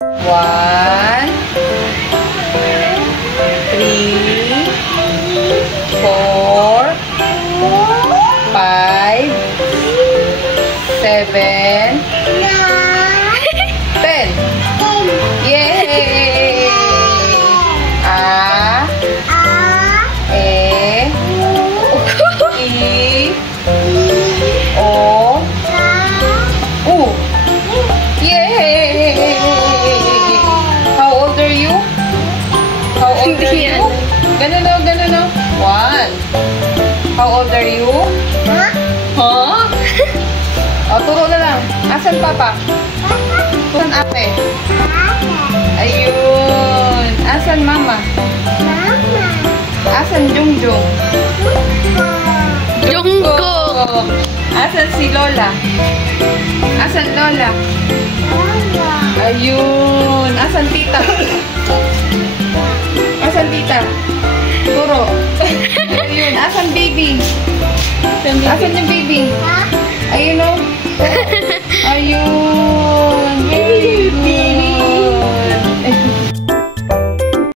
1, 3, 4, 5, 7, 10. Yay! A, E, I, O, U. Yay! How old are you? How old are you? Ganun na, ganun na. 1. How old are you? Huh? O, turo na lang. Asan papa? Asan ate? Ayun. Asan mama? Asan Jungjung? Jungkook. Asan si Lola? Asan Lola? Ayun. Asan tita? Asan tita? Turo. Ayun. Asan baby? Asan yung baby? Ayun o. Ayun.